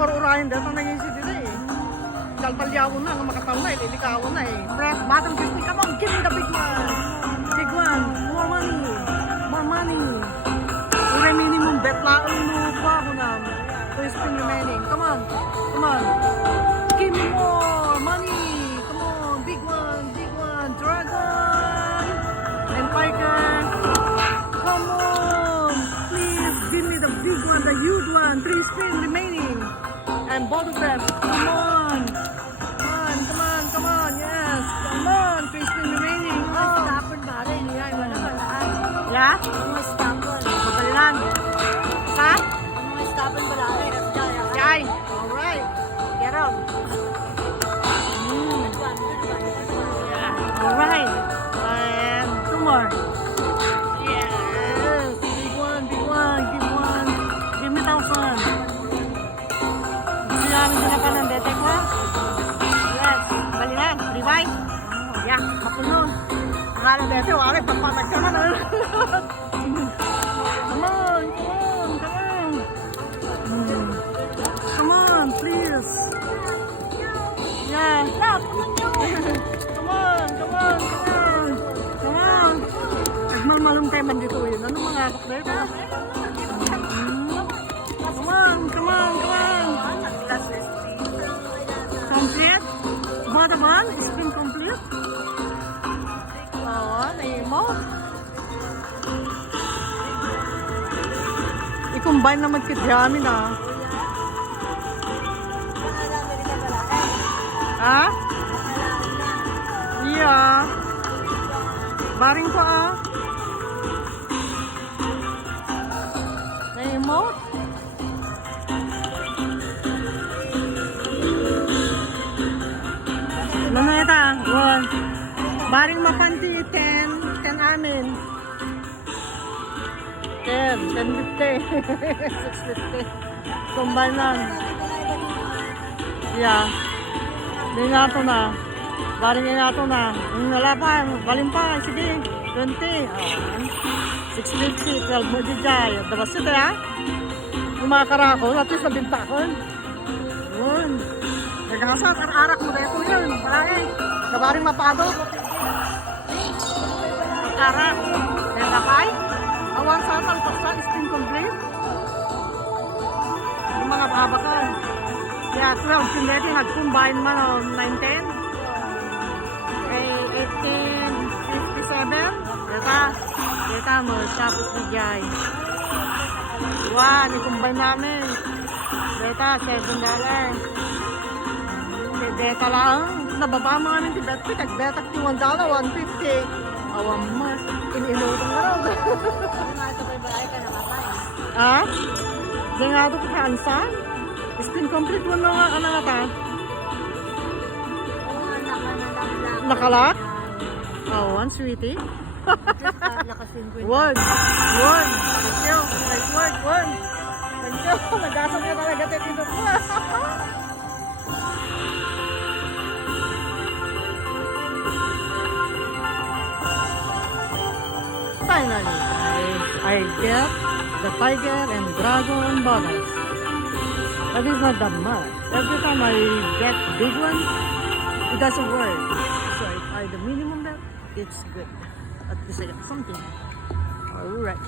or-urahin dito na yung city na eh. Taltalyawon na, makataw na, ilikawon na eh. Press button, Christy, come on, give me the big one. Big one, more money. More money. Ure minimum bet laon mo pa ako na. 2 spin remaining. Come on, come on. Give me more money. Come on, big one, dragon. And tiger. Come on, please give me the big one, the huge one. 3 spin remaining. And both of them, come on. Come on, yes. Come on, 3 spin remaining. Oh. Yeah? Magalan. Ha? Yay. Alright. Get out. Yeah. Alright. And 2 more. Yes. Big one. Give me 1,000. Sinabi ko na pa ng detek mo? Yes. Balilan. Revive. Yeah. Mapuno. Akala dito, wala, pagpatag ka na. Come on, please. Yeah. Come on. Nagmamalong tayo man dito yun. Ano mga kakler ka? Come on. Complete? Bottom spin complete? Mo. I-combine naman kidyami na. Ha? Yeah. Baring pa Na-emote? Ano ito? Baring mapanti 10 amin. 10, 650. Combine lang. Yeah. Hindi nga ito na. Baring nga ito na. Yung wala pa, baling pa. Sige, 20. 650, 12 mo di jay. Dabas ito ya. Yung mga karakol, at least nabintakon. Yun. Nagkasa, kararak mo na ito yun. Palagi. Kabaring mapado. Karak. Then nakay. Awan sa talpaksa, spin complete. Yung mga babakan. Kaya 12 pinleti, nag-combine man o 9-10. Okay, 18-57. Kita mo, tapos bigay. I-combine namin. Kita, $7. Beta lang. Nababa mga namin si Bet. Nag-beta $1, 150. Awang ma, inutong na raw. Ha? Di nga ito kakansan? Spin complete mo na nga na ta. Nakalak? Awan, sweetie. One. Thank you. Nice work, one. Thank you. Nag-asap ka talaga dito po. Finally, I get the tiger and dragon bonus. That is not that much. Every time I get big one, it doesn't work. So if I the minimum bet, it's good. At least I get something. Alright.